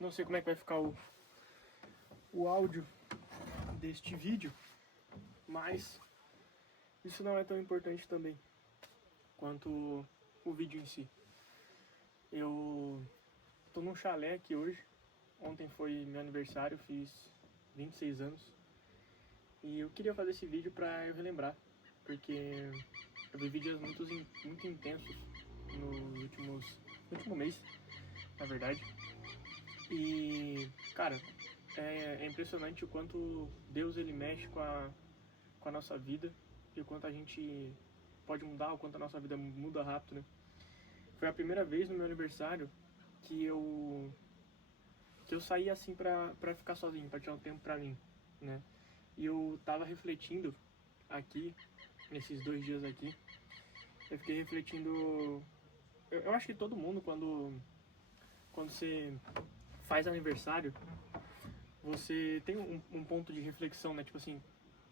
Não sei como é que vai ficar o áudio deste vídeo, mas isso não é tão importante também quanto o vídeo em si. Eu tô num chalé aqui hoje. Ontem foi meu aniversário, fiz 26 anos. E eu queria fazer esse vídeo pra eu relembrar, porque eu vivi dias muito intensos no último mês, na verdade. E, cara, é impressionante o quanto Deus ele mexe com a nossa vida e o quanto a gente pode mudar, o quanto a nossa vida muda rápido, né? Foi a primeira vez no meu aniversário que eu saí assim pra ficar sozinho, pra tirar um tempo pra mim, né? E eu tava refletindo aqui, nesses 2 dias aqui, eu fiquei refletindo. Eu acho que todo mundo, quando você faz aniversário, você tem um ponto de reflexão, né? Tipo assim,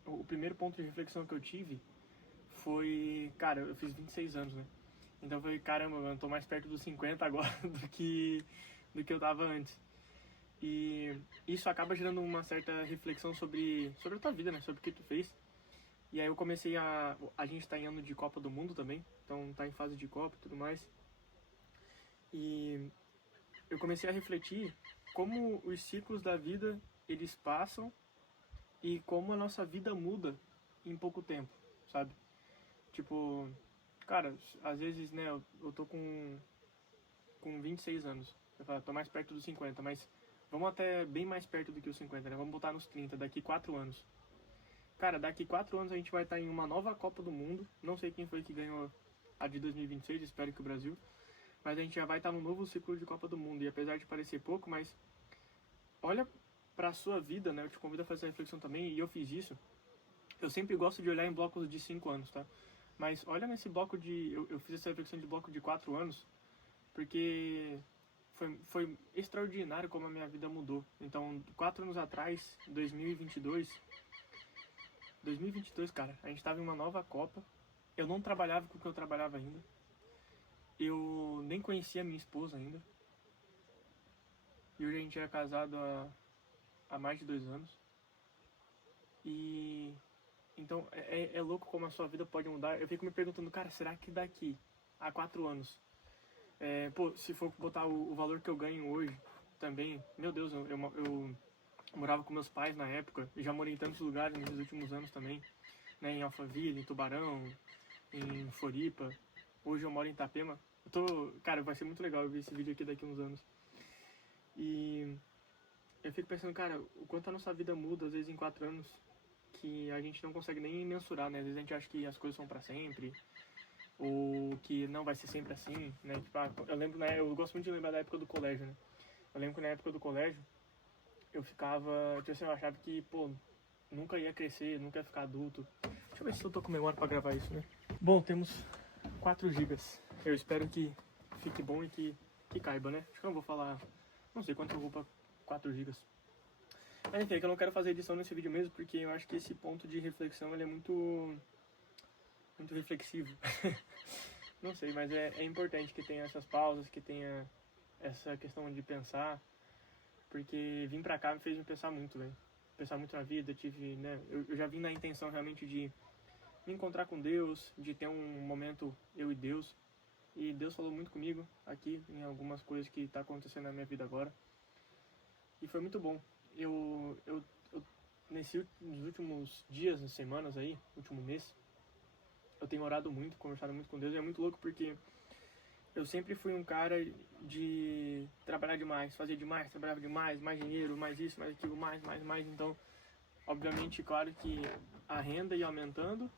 o primeiro ponto de reflexão que eu tive foi, cara, eu fiz 26 anos, né? Então eu falei, caramba, eu tô mais perto dos 50 agora do que eu tava antes. E isso acaba gerando uma certa reflexão sobre a tua vida, né? Sobre o que tu fez. E aí eu comecei a gente tá em ano de Copa do Mundo também, então tá em fase de Copa e tudo mais. E eu comecei a refletir como os ciclos da vida, eles passam e como a nossa vida muda em pouco tempo, sabe? Tipo, cara, às vezes, né, eu tô com 26 anos. Eu falo, tô mais perto dos 50, mas vamos até bem mais perto do que os 50, né? Vamos botar nos 30, daqui 4 anos. Cara, daqui 4 anos a gente vai estar em uma nova Copa do Mundo. Não sei quem foi que ganhou a de 2026, espero que o Brasil. Mas a gente já vai estar num novo ciclo de Copa do Mundo. E apesar de parecer pouco, mas olha pra sua vida, né? Eu te convido a fazer essa reflexão também, e eu fiz isso. Eu sempre gosto de olhar em blocos de 5 anos, tá? Mas olha nesse bloco de... Eu fiz essa reflexão de bloco de 4 anos, porque foi extraordinário como a minha vida mudou. Então, 4 anos atrás, 2022, cara, a gente tava em uma nova Copa. Eu não trabalhava com o que eu trabalhava ainda. Eu nem conhecia minha esposa ainda. E hoje a gente é casado há mais de 2 anos. E então é louco como a sua vida pode mudar. Eu fico me perguntando, cara, será que daqui a 4 anos, pô, se for botar o valor que eu ganho hoje também, meu Deus, eu morava com meus pais na época, e já morei em tantos lugares nos últimos anos também, né, em Alphaville, em Tubarão, em Floripa. Hoje eu moro em Itapema. Cara, vai ser muito legal eu ver esse vídeo aqui daqui a uns anos. E eu fico pensando, cara, o quanto a nossa vida muda, às vezes em 4 anos, que a gente não consegue nem mensurar, né? Às vezes a gente acha que as coisas são pra sempre, ou que não vai ser sempre assim, né? Tipo, eu lembro, né? Eu gosto muito de lembrar da época do colégio, né? Eu lembro que na época do colégio, eu ficava, tipo assim, eu achava que, pô, nunca ia crescer, nunca ia ficar adulto. Deixa eu ver se eu tô com memória pra gravar isso, né? Bom, temos 4 gigas. Eu espero que fique bom e que caiba, né? Acho que eu não vou falar, não sei quanto eu vou pra 4 gigas. Mas enfim, é que eu não quero fazer edição nesse vídeo mesmo, porque eu acho que esse ponto de reflexão, ele é muito reflexivo. Não sei, mas é importante que tenha essas pausas, que tenha essa questão de pensar, porque vir pra cá me fez me pensar muito, velho. Pensar muito na vida, tive, né, eu já vim na intenção realmente de me encontrar com Deus, de ter um momento eu e Deus. E Deus falou muito comigo aqui, em algumas coisas que tá acontecendo na minha vida agora. E foi muito bom. Eu nos últimos dias, semanas aí, último mês, eu tenho orado muito, conversado muito com Deus. E é muito louco porque eu sempre fui um cara de trabalhar demais, fazer demais, trabalhava demais, mais dinheiro, mais isso, mais aquilo, mais. Então, obviamente, claro que a renda ia aumentando,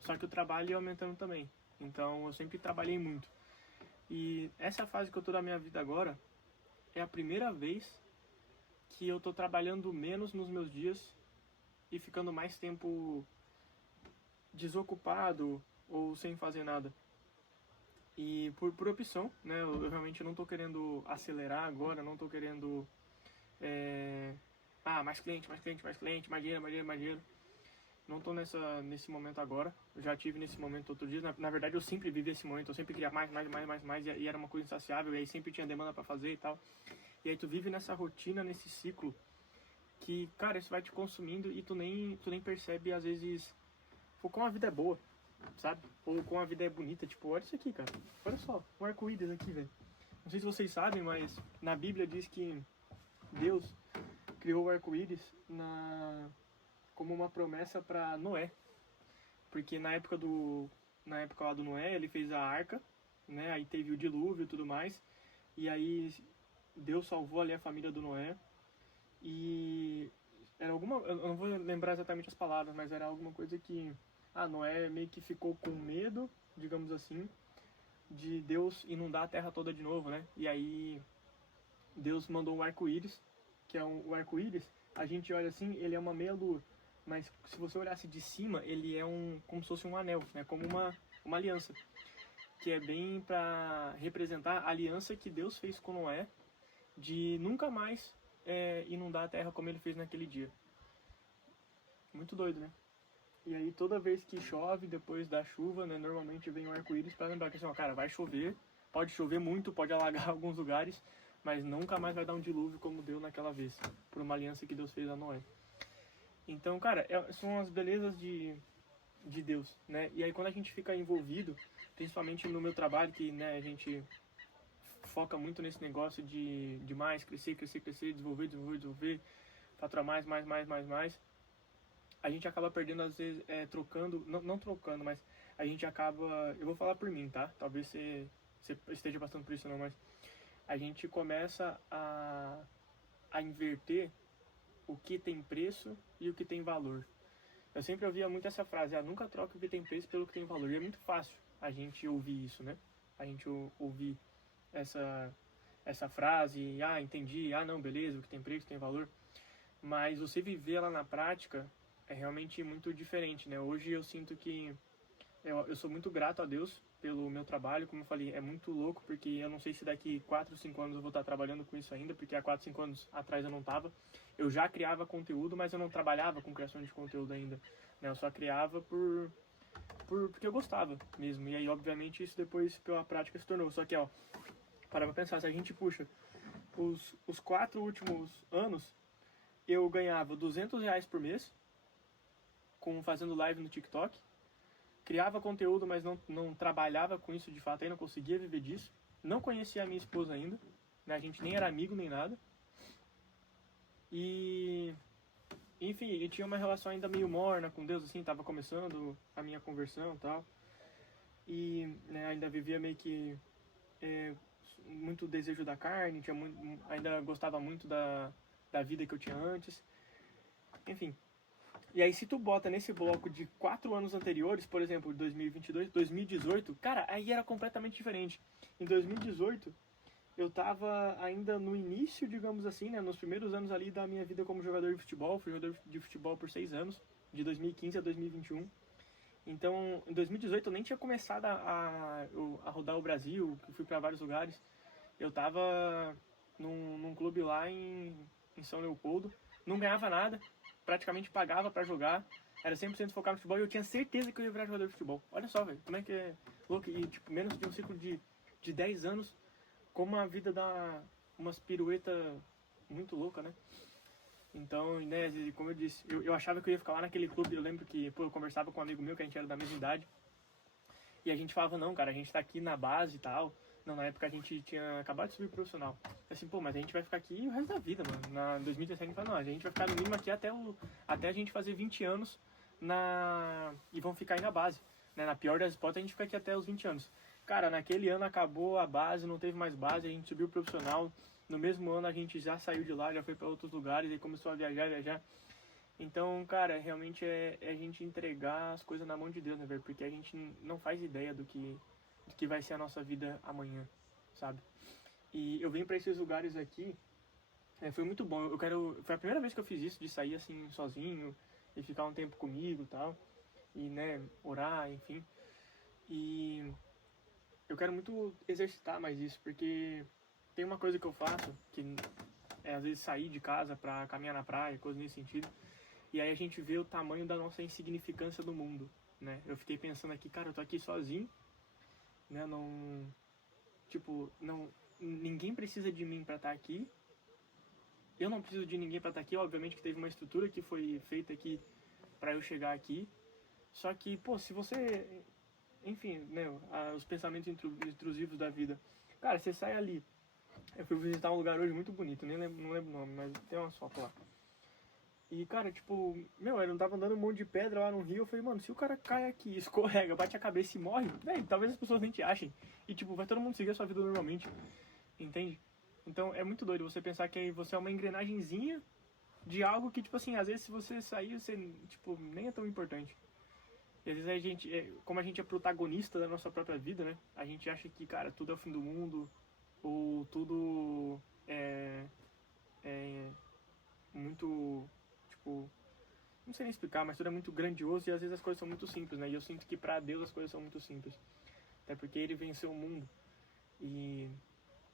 só que o trabalho ia aumentando também. Então, eu sempre trabalhei muito. E essa fase que eu tô da minha vida agora é a primeira vez que eu tô trabalhando menos nos meus dias e ficando mais tempo desocupado ou sem fazer nada. E por opção, né, eu realmente não tô querendo acelerar agora, não tô querendo mais cliente, mais dinheiro. Não tô nesse momento agora. Eu já tive nesse momento outro dia. Na verdade, eu sempre vivi esse momento. Eu sempre queria mais, e era uma coisa insaciável. E aí sempre tinha demanda pra fazer e tal. E aí tu vive nessa rotina, nesse ciclo, que, cara, isso vai te consumindo e tu nem percebe, às vezes, pô, como a vida é boa, sabe? Ou como a vida é bonita. Tipo, olha isso aqui, cara. Olha só, um arco-íris aqui, velho. Não sei se vocês sabem, mas na Bíblia diz que Deus criou o arco-íris como uma promessa para Noé. Porque na época lá do Noé, ele fez a arca, né? Aí teve o dilúvio e tudo mais. E aí Deus salvou ali a família do Noé. E era eu não vou lembrar exatamente as palavras, mas era alguma coisa que Noé meio que ficou com medo, digamos assim, de Deus inundar a terra toda de novo, né? E aí Deus mandou um arco-íris, que é o arco-íris, a gente olha assim, ele é uma meia-lua, mas se você olhasse de cima, ele é como se fosse um anel, né? Como uma aliança, que é bem para representar a aliança que Deus fez com Noé, de nunca mais inundar a terra como ele fez naquele dia. Muito doido, né? E aí toda vez que chove, depois da chuva, né, normalmente vem um arco-íris para lembrar que assim, ó, cara, vai chover, pode chover muito, pode alagar alguns lugares, mas nunca mais vai dar um dilúvio como deu naquela vez, por uma aliança que Deus fez a Noé. Então, cara, são as belezas de Deus, né? E aí quando a gente fica envolvido, principalmente no meu trabalho, que, né, a gente foca muito nesse negócio de mais, crescer, desenvolver, faturar mais, a gente acaba perdendo, às vezes, trocando, não trocando, mas a gente acaba, eu vou falar por mim, tá? Talvez você esteja passando por isso não, mas a gente começa a inverter o que tem preço e o que tem valor. Eu sempre ouvia muito essa frase, nunca troca o que tem preço pelo que tem valor. E é muito fácil a gente ouvir isso, né? A gente ouvir essa frase, entendi, não, beleza, o que tem preço tem valor. Mas você viver ela na prática é realmente muito diferente, né? Hoje eu sinto que eu sou muito grato a Deus pelo meu trabalho, como eu falei, é muito louco, porque eu não sei se daqui 4, 5 anos eu vou estar trabalhando com isso ainda, porque há 4, 5 anos atrás eu não estava. Eu já criava conteúdo, mas eu não trabalhava com criação de conteúdo ainda, né? Eu só criava porque eu gostava mesmo, e aí obviamente isso depois pela prática se tornou. Só que, para pensar, se a gente puxa os 4 últimos anos, eu ganhava R$200 por mês, fazendo live no TikTok, criava conteúdo, mas não trabalhava com isso de fato, aí não conseguia viver disso, não conhecia a minha esposa ainda, né? A gente nem era amigo nem nada, e enfim, eu tinha uma relação ainda meio morna com Deus, assim, tava começando a minha conversão e tal, e, né, ainda vivia meio que muito desejo da carne, ainda gostava muito da vida que eu tinha antes, enfim. E aí se tu bota nesse bloco de 4 anos anteriores, por exemplo, 2022, 2018, cara, aí era completamente diferente. Em 2018, eu tava ainda no início, digamos assim, né, nos primeiros anos ali da minha vida como jogador de futebol. Fui jogador de futebol por 6 anos, de 2015 a 2021. Então, em 2018 eu nem tinha começado a rodar o Brasil, eu fui para vários lugares. Eu tava num clube lá em São Leopoldo, não ganhava nada, praticamente pagava para jogar, era 100% focado no futebol e eu tinha certeza que eu ia virar jogador de futebol. Olha só, velho, como é que é louco. E, tipo, menos de um ciclo de 10 anos, como a vida dá umas piruetas muito louca, né? Então, né, como eu disse, eu achava que eu ia ficar lá naquele clube. Eu lembro que, eu conversava com um amigo meu, que a gente era da mesma idade, e a gente falava, não, cara, a gente tá aqui na base e tal. Não, na época a gente tinha acabado de subir pro profissional. Assim, mas a gente vai ficar aqui o resto da vida, mano. Na 2017 a gente falou, não, a gente vai ficar no mínimo aqui até a gente fazer 20 anos e vão ficar aí na base. Né? Na pior das hipóteses, a gente fica aqui até os 20 anos. Cara, naquele ano acabou a base, não teve mais base, a gente subiu pro profissional. No mesmo ano a gente já saiu de lá, já foi para outros lugares e começou a viajar. Então, cara, realmente é a gente entregar as coisas na mão de Deus, né, velho? Porque a gente não faz ideia do que vai ser a nossa vida amanhã, sabe? E eu vim para esses lugares aqui, foi muito bom. Foi a primeira vez que eu fiz isso, de sair assim sozinho e ficar um tempo comigo e tal, e, né, orar, enfim. E eu quero muito exercitar mais isso, porque tem uma coisa que eu faço, que é às vezes sair de casa para caminhar na praia, coisa nesse sentido, e aí a gente vê o tamanho da nossa insignificância no mundo, né? Eu fiquei pensando aqui, cara, eu tô aqui sozinho, né? Não, tipo, ninguém precisa de mim para estar aqui, eu não preciso de ninguém para estar aqui, obviamente que teve uma estrutura que foi feita aqui para eu chegar aqui. Só que, pô, se você, enfim, né, os pensamentos intrusivos da vida. Cara, você sai ali. Eu fui visitar um lugar hoje muito bonito, nem lembro, não lembro o nome, mas tem umas fotos lá. E, cara, tipo, meu, eu não tava andando um monte de pedra lá no rio. Eu falei, mano, se o cara cai aqui, escorrega, bate a cabeça e morre, velho, talvez as pessoas nem te achem. E, tipo, vai todo mundo seguir a sua vida normalmente. Entende? Então, é muito doido você pensar que você é uma engrenagemzinha de algo que, tipo assim, às vezes se você sair, você, tipo, nem é tão importante. E às vezes a gente, como a gente é protagonista da nossa própria vida, né? A gente acha que, cara, tudo é o fim do mundo, ou tudo é muito, tipo, não sei nem explicar, mas tudo é muito grandioso e às vezes as coisas são muito simples, né? E eu sinto que pra Deus as coisas são muito simples. Até porque Ele venceu o mundo. E,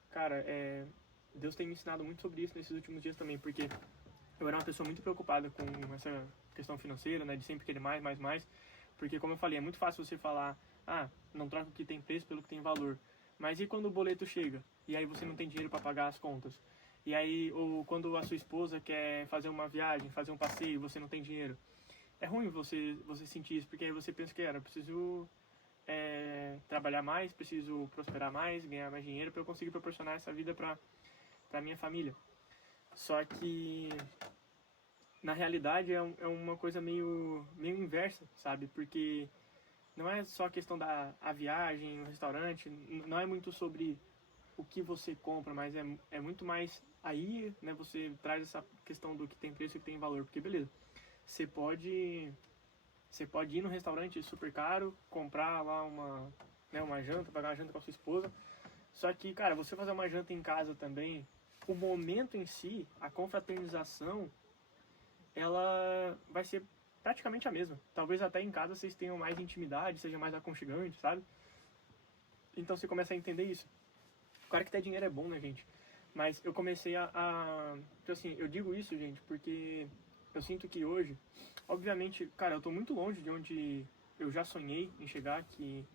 cara, Deus tem me ensinado muito sobre isso nesses últimos dias também, porque eu era uma pessoa muito preocupada com essa questão financeira, né? De sempre querer mais, mais, mais. Porque, como eu falei, é muito fácil você falar, não troca o que tem preço pelo que tem valor. Mas e quando o boleto chega? E aí você não tem dinheiro para pagar as contas? E aí, ou quando a sua esposa quer fazer uma viagem, fazer um passeio, você não tem dinheiro? É ruim você sentir isso, porque aí você pensa que eu preciso trabalhar mais, preciso prosperar mais, ganhar mais dinheiro para eu conseguir proporcionar essa vida para minha família. Só que na realidade é uma coisa meio inversa, sabe? Porque não é só a questão da a viagem, o restaurante, não é muito sobre o que você compra, mas é muito mais aí, né? Você traz essa questão do que tem preço e que tem valor, porque beleza, você pode ir no restaurante super caro, comprar lá uma janta, pagar uma janta com a sua esposa, só que, cara, você fazer uma janta em casa também, o momento em si, a confraternização, ela vai ser praticamente a mesma. Talvez até em casa vocês tenham mais intimidade, seja mais aconchegante, sabe? Então você começa a entender isso. Claro que ter dinheiro é bom, né, gente? Mas eu comecei então, assim, eu digo isso, gente, porque eu sinto que hoje, obviamente, cara, eu tô muito longe de onde eu já sonhei em chegar, que,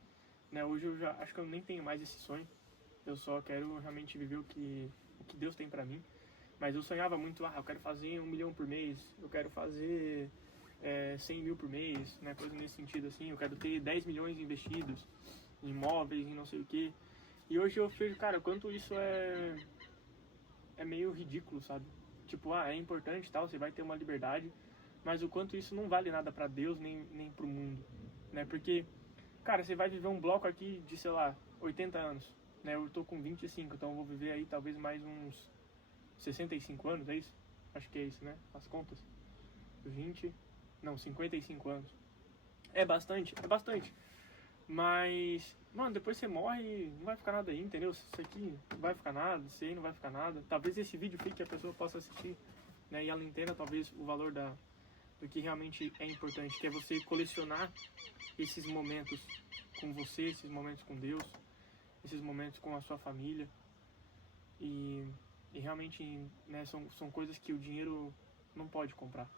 né, hoje eu já acho que eu nem tenho mais esse sonho. Eu só quero realmente viver o que Deus tem pra mim. Mas eu sonhava muito, eu quero fazer 1 milhão por mês, eu quero fazer 100 mil por mês, né, coisa nesse sentido assim, eu quero ter 10 milhões investidos em imóveis, em não sei o que. E hoje eu vejo, cara, quanto isso é meio ridículo, sabe? Tipo, é importante e tal, você vai ter uma liberdade, mas o quanto isso não vale nada pra Deus nem pro mundo, né? Porque, cara, você vai viver um bloco aqui de, sei lá, 80 anos, né? Eu tô com 25, então eu vou viver aí talvez mais uns 65 anos, é isso? Acho que é isso, né? As contas. 20, não, 55 anos. É bastante, é bastante. Mas, mano, depois você morre e não vai ficar nada aí, entendeu? Isso aqui não vai ficar nada, isso aí não vai ficar nada. Talvez esse vídeo fique que a pessoa possa assistir, né? E ela entenda talvez o valor do que realmente é importante, que é você colecionar esses momentos com você, esses momentos com Deus, esses momentos com a sua família. E realmente, né, são coisas que o dinheiro não pode comprar.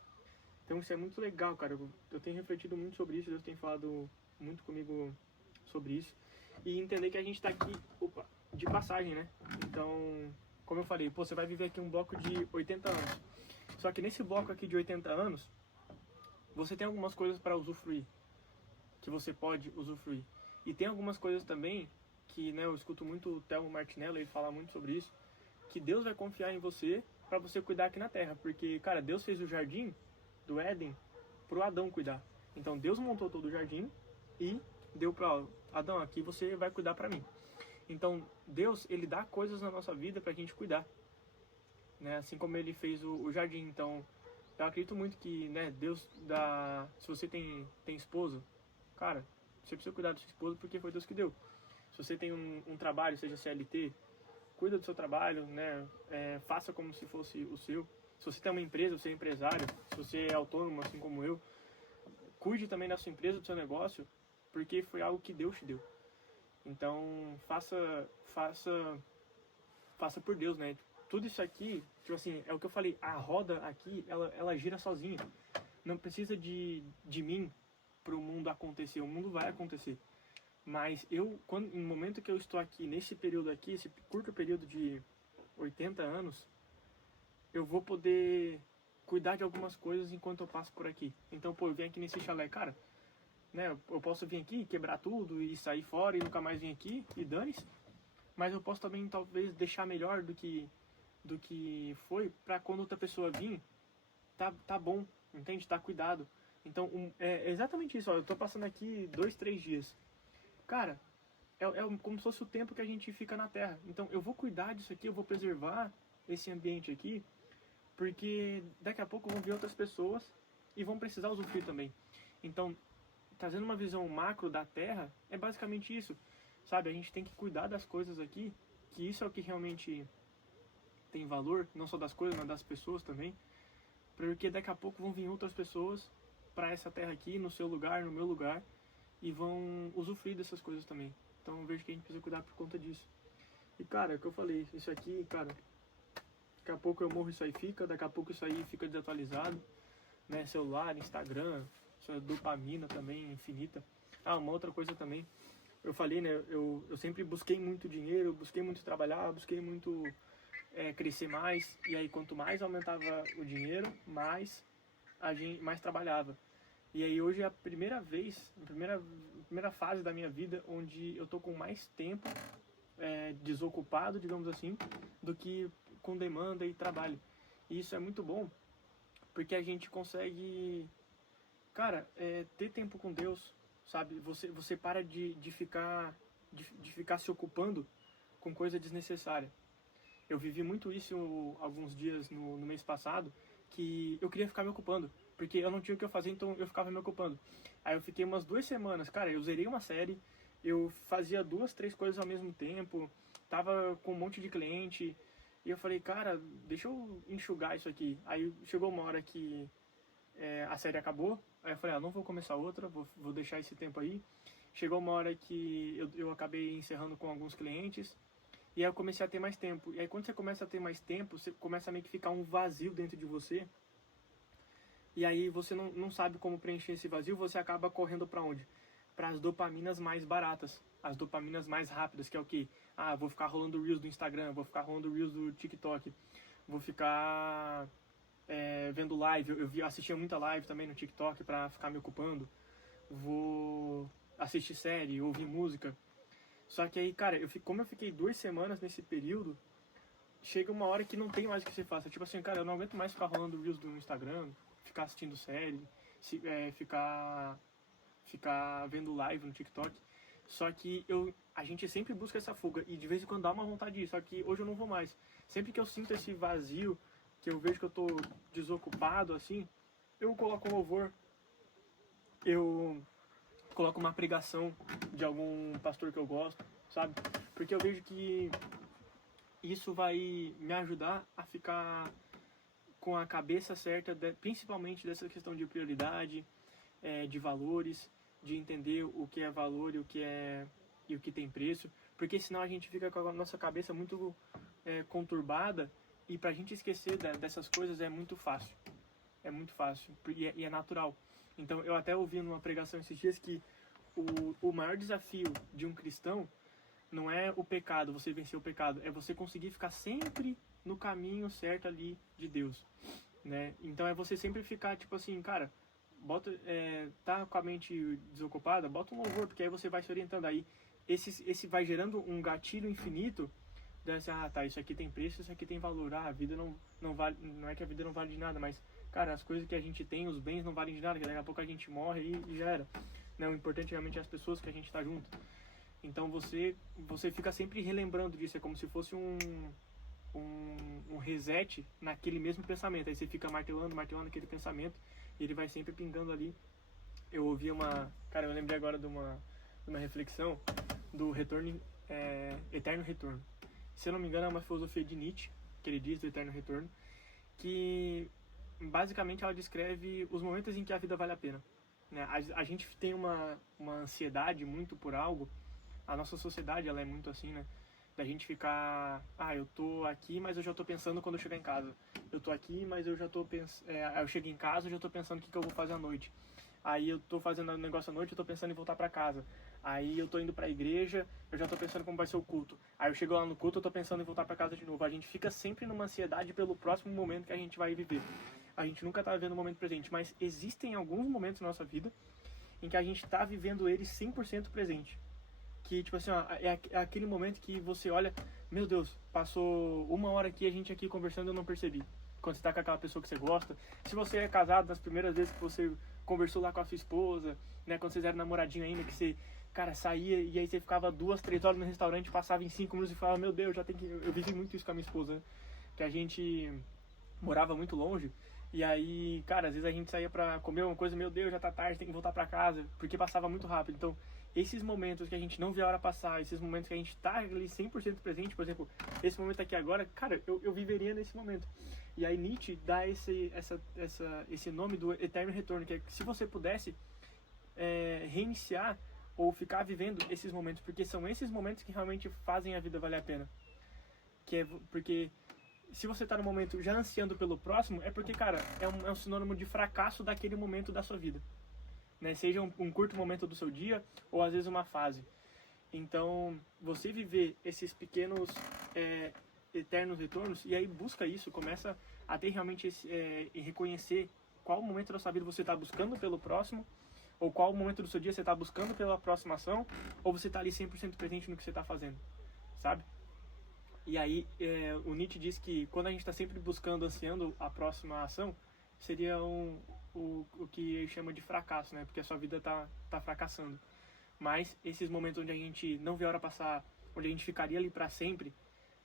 Então isso é muito legal, cara. Eu tenho refletido muito sobre isso, Deus tem falado muito comigo sobre isso. E entender que a gente tá aqui, de passagem, né? Então, como eu falei, você vai viver aqui um bloco de 80 anos. Só que nesse bloco aqui de 80 anos, você tem algumas coisas para usufruir, que você pode usufruir. E tem algumas coisas também que, né, eu escuto muito o Thelmo Martinello, ele fala muito sobre isso, que Deus vai confiar em você para você cuidar aqui na Terra. Porque, cara, Deus fez o jardim do Éden pro Adão cuidar. Então Deus montou todo o jardim e deu para Adão, aqui você vai cuidar para mim. Então Deus, ele dá coisas na nossa vida pra gente cuidar, né? Assim como ele fez o jardim. Então eu acredito muito que, né, Deus dá, se você tem esposa, cara, você precisa cuidar da sua esposa porque foi Deus que deu. Se você tem um trabalho, seja CLT, cuida do seu trabalho, né? Faça como se fosse o seu. Se você tem uma empresa, você é empresário. Se você é autônomo, assim como eu, cuide também da sua empresa, do seu negócio, porque foi algo que Deus te deu. Então, faça por Deus, né? Tudo isso aqui, tipo assim, é o que eu falei, a roda aqui, ela gira sozinha. Não precisa de mim pro mundo acontecer, o mundo vai acontecer. Mas no momento que eu estou aqui, nesse período aqui, esse curto período de 80 anos, eu vou poder cuidar de algumas coisas enquanto eu passo por aqui. Então, pô, eu venho aqui nesse chalé, cara, né? Eu posso vir aqui, quebrar tudo e sair fora e nunca mais vir aqui e dane-se. Mas eu posso também, talvez, deixar melhor do que foi, pra quando outra pessoa vir, tá bom, entende? Tá cuidado. Então, é exatamente isso, ó. Eu tô passando aqui 2, 3 dias. Cara, como se fosse o tempo que a gente fica na Terra. Então, eu vou cuidar disso aqui, eu vou preservar esse ambiente aqui, porque daqui a pouco vão vir outras pessoas e vão precisar usufruir também. Então, trazendo uma visão macro da Terra, é basicamente isso, sabe? A gente tem que cuidar das coisas aqui, que isso é o que realmente tem valor, não só das coisas, mas das pessoas também, porque daqui a pouco vão vir outras pessoas para essa Terra aqui, no seu lugar, no meu lugar, e vão usufruir dessas coisas também. Então eu vejo que a gente precisa cuidar por conta disso. E cara, é o que eu falei, isso aqui, cara, daqui a pouco eu morro, isso aí fica, daqui a pouco isso aí fica desatualizado, né? Celular, Instagram, isso é dopamina também infinita. Ah, uma outra coisa também, eu falei, né? Eu sempre busquei muito dinheiro, busquei muito trabalhar, busquei muito crescer mais, e aí quanto mais aumentava o dinheiro, mais mais trabalhava. E aí hoje é a primeira vez, a primeira fase da minha vida onde eu tô com mais tempo desocupado, digamos assim, do que com demanda e trabalho. E isso é muito bom, porque a gente consegue, cara, ter tempo com Deus, sabe? Você para de ficar se ocupando com coisa desnecessária. Eu vivi muito isso alguns dias no mês passado, que eu queria ficar me ocupando, porque eu não tinha o que eu fazer, então eu ficava me ocupando. Aí eu fiquei umas 2 semanas, cara, eu zerei uma série, eu fazia 2, 3 coisas ao mesmo tempo, tava com um monte de cliente, e eu falei, cara, deixa eu enxugar isso aqui. Aí chegou uma hora que a série acabou, aí eu falei, não vou começar outra, vou deixar esse tempo aí. Chegou uma hora que eu acabei encerrando com alguns clientes, e aí eu comecei a ter mais tempo. E aí quando você começa a ter mais tempo, você começa a meio que ficar um vazio dentro de você. E aí você não sabe como preencher esse vazio, você acaba correndo para onde? Para as dopaminas mais baratas, as dopaminas mais rápidas, que é o quê? Ah, vou ficar rolando Reels do Instagram, vou ficar rolando Reels do TikTok, vou ficar vendo live. Eu assistia muita live também no TikTok para ficar me ocupando. Vou assistir série, ouvir música. Só que aí, cara, como eu fiquei 2 semanas nesse período, chega uma hora que não tem mais o que você faça. Tipo assim, cara, eu não aguento mais ficar rolando Reels do Instagram, ficar assistindo série, ficar vendo live no TikTok. Só que a gente sempre busca essa fuga e de vez em quando dá uma vontade disso. Só que hoje eu não vou mais. Sempre que eu sinto esse vazio, que eu vejo que eu tô desocupado, assim, eu coloco um louvor, eu coloco uma pregação de algum pastor que eu gosto, sabe? Porque eu vejo que isso vai me ajudar a ficar com a cabeça certa, principalmente dessa questão de prioridade, de valores, de entender o que é valor e o que tem preço, porque senão a gente fica com a nossa cabeça muito conturbada e pra gente esquecer dessas coisas é muito fácil. É muito fácil e é natural. Então eu até ouvi numa pregação esses dias que o maior desafio de um cristão não é o pecado, você vencer o pecado, é você conseguir ficar sempre no caminho certo ali de Deus, né? Então é você sempre ficar tipo assim, cara, tá com a mente desocupada, bota um louvor, porque aí você vai se orientando aí. Esse vai gerando um gatilho infinito, assim, tá, isso aqui tem preço, isso aqui tem valor, a vida não vale, não é que a vida não vale de nada, mas, cara, as coisas que a gente tem, os bens não valem de nada, que daqui a pouco a gente morre e já era. Né? O importante realmente é as pessoas que a gente tá junto. Então você fica sempre relembrando disso, é como se fosse um reset naquele mesmo pensamento. Aí você fica martelando aquele pensamento e ele vai sempre pingando ali. Eu ouvi cara, eu lembrei agora de uma reflexão do eterno retorno. Se eu não me engano é uma filosofia de Nietzsche, que ele diz do eterno retorno, que basicamente ela descreve os momentos em que a vida vale a pena. Né? A gente tem uma ansiedade muito por algo. A nossa sociedade ela é muito assim, né? Da gente ficar, eu tô aqui, mas eu já tô pensando quando eu chegar em casa. Eu tô aqui, mas eu já tô pensando, eu chego em casa, eu já tô pensando o que eu vou fazer à noite. Aí eu tô fazendo um negócio à noite, eu tô pensando em voltar pra casa. Aí eu tô indo pra igreja, eu já tô pensando como vai ser o culto. Aí eu chego lá no culto, eu tô pensando em voltar pra casa de novo. A gente fica sempre numa ansiedade pelo próximo momento que a gente vai viver. A gente nunca tá vivendo o momento presente, mas existem alguns momentos na nossa vida em que a gente tá vivendo ele 100% presente. Que, tipo assim, ó, é aquele momento que você olha, meu Deus, passou 1 hora aqui, a gente aqui conversando, eu não percebi. Quando você tá com aquela pessoa que você gosta. Se você é casado, nas primeiras vezes que você conversou lá com a sua esposa, né, quando vocês eram namoradinho ainda, que você, cara, saía e aí você ficava 2, 3 horas no restaurante, passava em 5 minutos e falava, meu Deus, já tem que... Eu vivi muito isso com a minha esposa, né? Que a gente morava muito longe. E aí, cara, às vezes a gente saía pra comer uma coisa, meu Deus, já tá tarde, tem que voltar pra casa, porque passava muito rápido. Então, esses momentos que a gente não vê a hora passar, esses momentos que a gente tá ali 100% presente, por exemplo, esse momento aqui agora, cara, eu viveria nesse momento. E aí Nietzsche dá esse nome do eterno retorno, que é que se você pudesse reiniciar ou ficar vivendo esses momentos, porque são esses momentos que realmente fazem a vida valer a pena. Porque se você tá no momento já ansiando pelo próximo, é porque, cara, é um sinônimo de fracasso daquele momento da sua vida. Né? Seja um curto momento do seu dia, ou às vezes uma fase. Então, você viver esses pequenos eternos retornos, e aí busca isso, começa a ter realmente e reconhecer qual momento da sua vida você está buscando pelo próximo, ou qual momento do seu dia você está buscando pela aproximação, ou você está ali 100% presente no que você está fazendo, sabe? E aí, o Nietzsche diz que quando a gente está sempre buscando, ansiando a próxima ação, seria o que ele chama de fracasso, né? Porque a sua vida tá fracassando. Mas esses momentos onde a gente não vê a hora passar, onde a gente ficaria ali para sempre,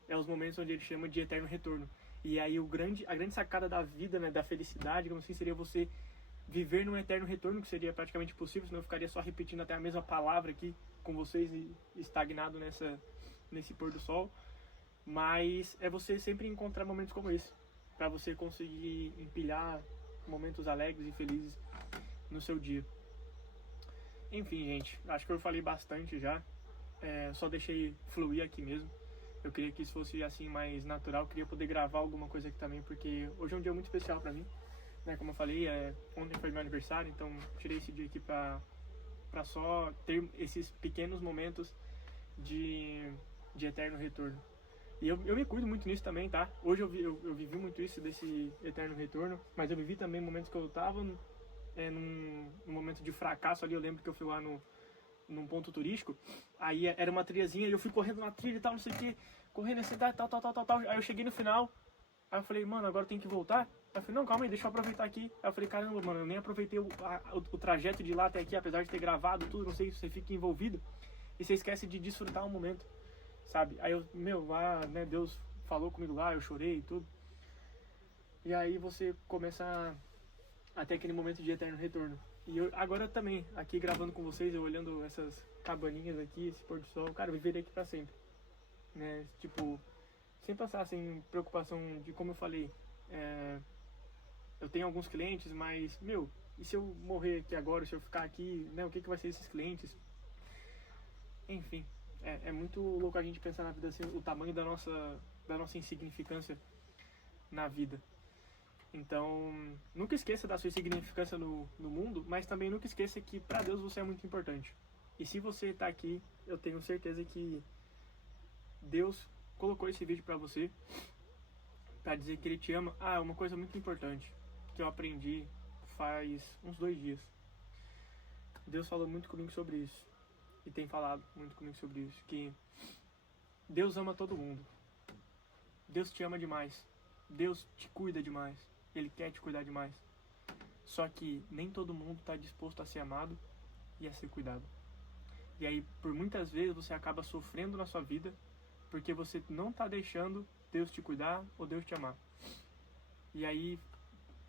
é os momentos onde ele chama de eterno retorno. E aí a grande sacada da vida, né, da felicidade, como assim, seria você viver num eterno retorno, que seria praticamente impossível, senão eu ficaria só repetindo até a mesma palavra aqui com vocês e estagnado nesse pôr do sol. Mas é você sempre encontrar momentos como esse, para você conseguir empilhar momentos alegres e felizes no seu dia. Enfim, gente, acho que eu falei bastante já. Só deixei fluir aqui mesmo. Eu queria que isso fosse assim mais natural. Eu queria poder gravar alguma coisa aqui também, porque hoje é um dia muito especial para mim. Né? Como eu falei, ontem foi meu aniversário, então tirei esse dia aqui para só ter esses pequenos momentos de eterno retorno. E eu me cuido muito nisso também, tá? Hoje eu vivi muito isso, desse eterno retorno, mas eu vivi também momentos que eu tava num momento de fracasso ali. Eu lembro que eu fui lá num ponto turístico, aí era uma trilhazinha e eu fui correndo na trilha e tal, não sei o que, correndo na cidade, tal. Aí eu cheguei no final, aí eu falei, mano, agora tem que voltar. Aí eu falei, não, calma aí, deixa eu aproveitar aqui. Aí eu falei, caramba, mano, eu nem aproveitei o trajeto de lá até aqui, apesar de ter gravado tudo, não sei se você fica envolvido e você esquece de desfrutar o momento, sabe? Aí eu, né, Deus falou comigo lá, eu chorei e tudo. E aí você começa a ter aquele momento de eterno retorno. E eu, agora também, aqui gravando com vocês, eu olhando essas cabaninhas aqui, esse pôr do sol, cara, eu viverei aqui pra sempre. Né? Tipo, sem passar sem preocupação de, como eu falei, eu tenho alguns clientes, mas, e se eu morrer aqui agora, se eu ficar aqui, né, o que vai ser esses clientes? Enfim, é muito louco a gente pensar na vida assim, o tamanho da nossa insignificância na vida. Então, nunca esqueça da sua insignificância no mundo, mas também nunca esqueça que para Deus você é muito importante. E se você está aqui, eu tenho certeza que Deus colocou esse vídeo para você, para dizer que Ele te ama. Uma coisa muito importante que eu aprendi faz uns 2 dias. Deus falou muito comigo sobre isso, e tem falado muito comigo sobre isso, que Deus ama todo mundo. Deus te ama demais. Deus te cuida demais. Ele quer te cuidar demais. Só que nem todo mundo está disposto a ser amado e a ser cuidado. E aí, por muitas vezes, você acaba sofrendo na sua vida porque você não está deixando Deus te cuidar ou Deus te amar. E aí,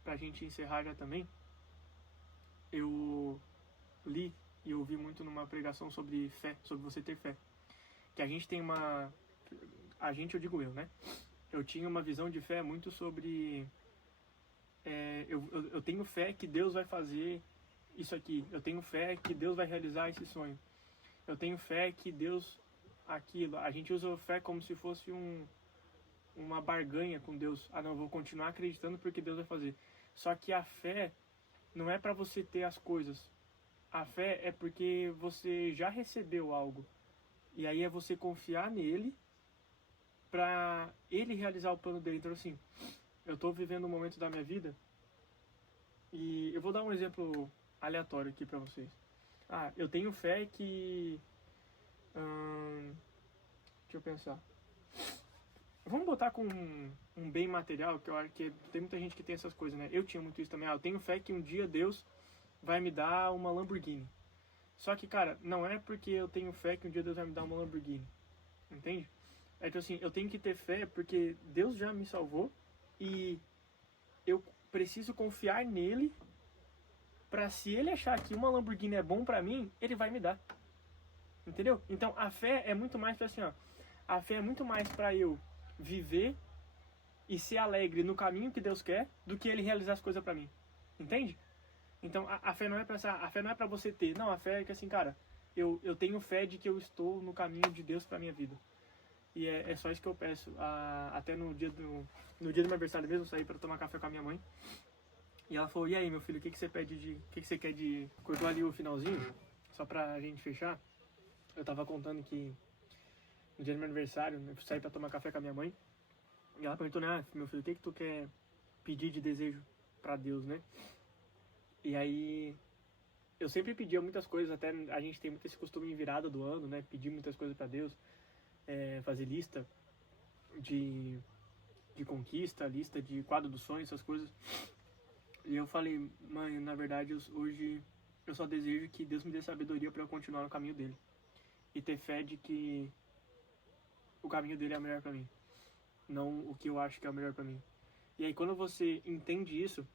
pra gente encerrar já também, eu li e ouvi muito numa pregação sobre fé, sobre você ter fé. Que a gente tem eu digo eu, né? Eu tinha uma visão de fé muito sobre... eu tenho fé que Deus vai fazer isso aqui. Eu tenho fé que Deus vai realizar esse sonho. Eu tenho fé que Deus... aquilo. A gente usa fé como se fosse uma barganha com Deus. Não, eu vou continuar acreditando porque Deus vai fazer. Só que a fé não é para você ter as coisas. A fé é porque você já recebeu algo. E aí é você confiar nele pra ele realizar o plano dele. Então, assim, eu tô vivendo um momento da minha vida e eu vou dar um exemplo aleatório aqui pra vocês. Eu tenho fé que... deixa eu pensar. Vamos botar com um bem material, que eu acho que tem muita gente que tem essas coisas, né? Eu tinha muito isso também. Eu tenho fé que um dia Deus vai me dar uma Lamborghini. Só que, cara, não é porque eu tenho fé que um dia Deus vai me dar uma Lamborghini. Entende? É que assim, eu tenho que ter fé porque Deus já me salvou e eu preciso confiar nele pra se ele achar que uma Lamborghini é bom pra mim, ele vai me dar. Entendeu? Então a fé é muito mais pra assim, ó. A fé é muito mais pra eu viver e ser alegre no caminho que Deus quer do que ele realizar as coisas pra mim. Entende? Então a fé não é pra a fé não é pra você ter. Não, a fé é que assim, cara, eu tenho fé de que eu estou no caminho de Deus pra minha vida. E é só isso que eu peço. Até no dia do meu aniversário mesmo, eu saí pra tomar café com a minha mãe. E ela falou, e aí, meu filho, o que você pede de... O que você quer de... Cortou ali o finalzinho, só pra gente fechar. Eu tava contando que no dia do meu aniversário, eu saí pra tomar café com a minha mãe. E ela perguntou, né, meu filho, o que tu quer pedir de desejo pra Deus, né? E aí, eu sempre pedia muitas coisas, até a gente tem muito esse costume em virada do ano, né? Pedir muitas coisas pra Deus, fazer lista de conquista, lista de quadro dos sonhos, essas coisas. E eu falei, mãe, na verdade, hoje eu só desejo que Deus me dê sabedoria pra eu continuar no caminho dele. E ter fé de que o caminho dele é o melhor pra mim. Não o que eu acho que é o melhor pra mim. E aí quando você entende isso,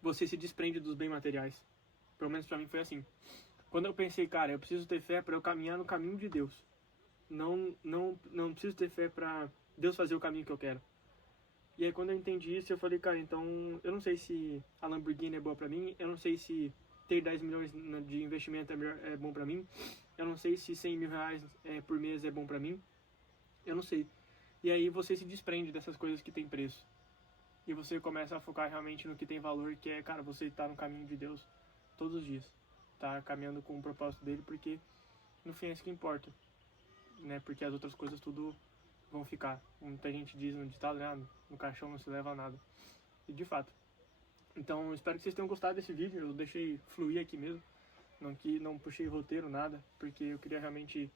você se desprende dos bens materiais. Pelo menos pra mim foi assim. Quando eu pensei, cara, eu preciso ter fé pra eu caminhar no caminho de Deus. Não preciso ter fé pra Deus fazer o caminho que eu quero. E aí quando eu entendi isso, eu falei, cara, então eu não sei se a Lamborghini é boa pra mim, eu não sei se ter 10 milhões de investimento é bom pra mim, eu não sei se 100 mil reais por mês é bom pra mim, eu não sei. E aí você se desprende dessas coisas que tem preço. E você começa a focar realmente no que tem valor, que é, cara, você tá no caminho de Deus todos os dias. Tá caminhando com o propósito dele, porque no fim é isso que importa. Né? Porque as outras coisas tudo vão ficar. Muita gente diz no ditado, né? No caixão não se leva nada. E de fato. Então, espero que vocês tenham gostado desse vídeo. Eu deixei fluir aqui mesmo. Não puxei roteiro, nada. Porque eu queria realmente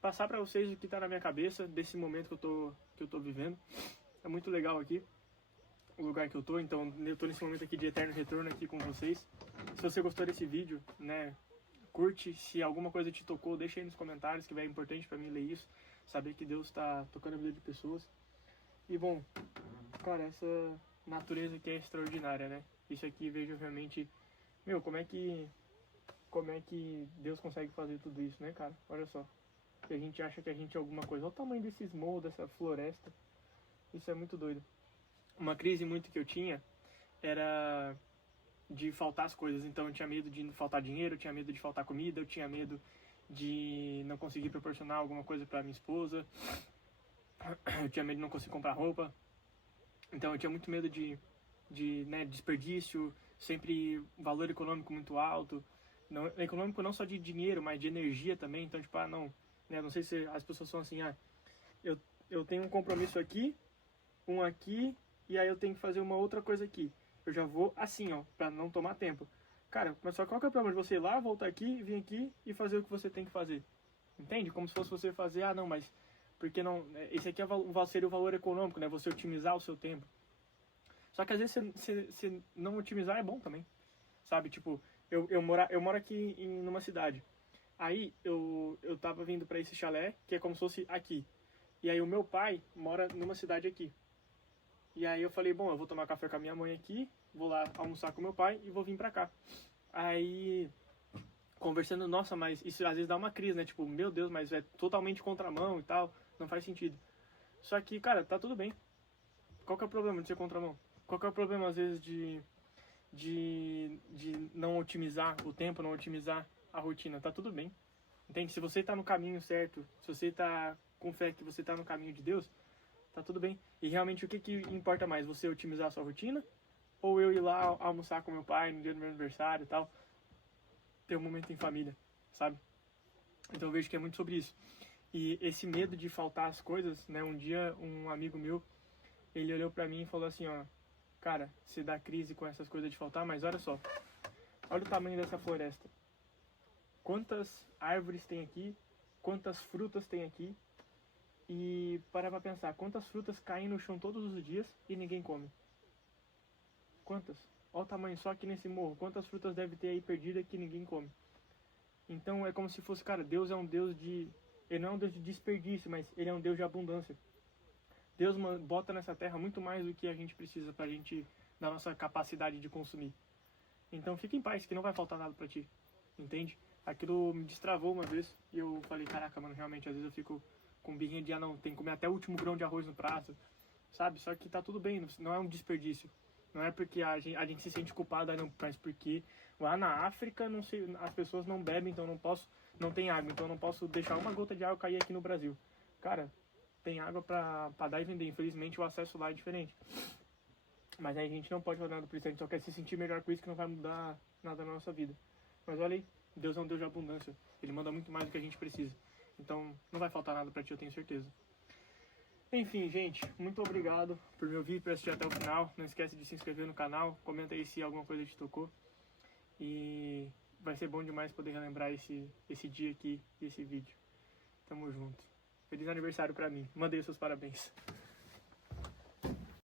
passar pra vocês o que tá na minha cabeça desse momento que eu tô vivendo. É muito legal aqui o lugar que eu tô. Então, eu tô nesse momento aqui de eterno retorno aqui com vocês. Se você gostou desse vídeo, né? Curte, se alguma coisa te tocou, deixa aí nos comentários, que é importante pra mim ler isso, saber que Deus tá tocando a vida de pessoas. E bom, cara, essa natureza aqui é extraordinária, né? Isso aqui vejo realmente, como é que Deus consegue fazer tudo isso, né, cara? Olha só. E a gente acha que a gente é alguma coisa. Olha o tamanho desses morros, dessa floresta. Isso é muito doido. Uma crise muito que eu tinha era de faltar as coisas. Então eu tinha medo de faltar dinheiro, eu tinha medo de faltar comida, eu tinha medo de não conseguir proporcionar alguma coisa para minha esposa, eu tinha medo de não conseguir comprar roupa. Então eu tinha muito medo de desperdício, sempre valor econômico muito alto. Não, econômico não só de dinheiro, mas de energia também. Então, tipo, não sei se as pessoas são assim, eu tenho um compromisso aqui, um aqui, e aí eu tenho que fazer uma outra coisa aqui. Eu já vou assim, ó, pra não tomar tempo. Cara, mas só qual que é o problema de você ir lá, voltar aqui, vir aqui e fazer o que você tem que fazer? Entende? Como se fosse você fazer, não, mas porque não... Esse aqui seria o valor econômico, né? Você otimizar o seu tempo. Só que às vezes você não otimizar é bom também. Sabe? Tipo, eu moro aqui numa cidade. Aí eu tava vindo pra esse chalé, que é como se fosse aqui. E aí o meu pai mora numa cidade aqui. E aí eu falei, bom, eu vou tomar café com a minha mãe aqui, vou lá almoçar com meu pai e vou vir pra cá. Aí, conversando, nossa, mas isso às vezes dá uma crise, né? Tipo, meu Deus, mas é totalmente contramão e tal, não faz sentido. Só que, cara, tá tudo bem. Qual que é o problema de ser contramão? Qual que é o problema, às vezes, de não otimizar o tempo, não otimizar a rotina? Tá tudo bem. Entende? Se você tá no caminho certo, se você tá com fé que você tá no caminho de Deus, tá tudo bem. E realmente o que importa mais? Você otimizar a sua rotina? Ou eu ir lá almoçar com meu pai no dia do meu aniversário e tal? ter um momento em família, sabe? Então eu vejo que é muito sobre isso. E esse medo de faltar as coisas, né? Um dia um amigo meu, ele olhou pra mim e falou assim, ó, cara, você dá crise com essas coisas de faltar, mas olha só, olha o tamanho dessa floresta. Quantas árvores tem aqui, quantas frutas tem aqui, e para pra pensar, quantas frutas caem no chão todos os dias e ninguém come? Quantas? Olha o tamanho só aqui nesse morro, quantas frutas deve ter aí perdida que ninguém come? Então é como se fosse, cara, Deus é um Deus de... Ele não é um Deus de desperdício, mas ele é um Deus de abundância. Deus bota nessa terra muito mais do que a gente precisa pra gente, da nossa capacidade de consumir. Então fica em paz, que não vai faltar nada pra ti, entende? Aquilo me destravou uma vez e eu falei, caraca, mano, realmente, às vezes eu fico com birrinha de, não, tem que comer até o último grão de arroz no prato, sabe? Só que tá tudo bem, não é um desperdício. Não é porque a gente se sente culpado, não, mas porque lá na África não sei, as pessoas não bebem, então não tem água, então eu não posso deixar uma gota de água cair aqui no Brasil. Cara, tem água pra dar e vender, infelizmente o acesso lá é diferente. Mas aí a gente não pode fazer nada por isso, a gente só quer se sentir melhor com isso, que não vai mudar nada na nossa vida. Mas olha aí, Deus é um Deus de abundância, Ele manda muito mais do que a gente precisa. Então não vai faltar nada pra ti, eu tenho certeza. Enfim, gente, muito obrigado por me ouvir e por assistir até o final. Não esquece de se inscrever no canal, comenta aí se alguma coisa te tocou. E vai ser bom demais poder relembrar esse dia aqui e esse vídeo. Tamo junto. Feliz aniversário pra mim. Mandei os seus parabéns.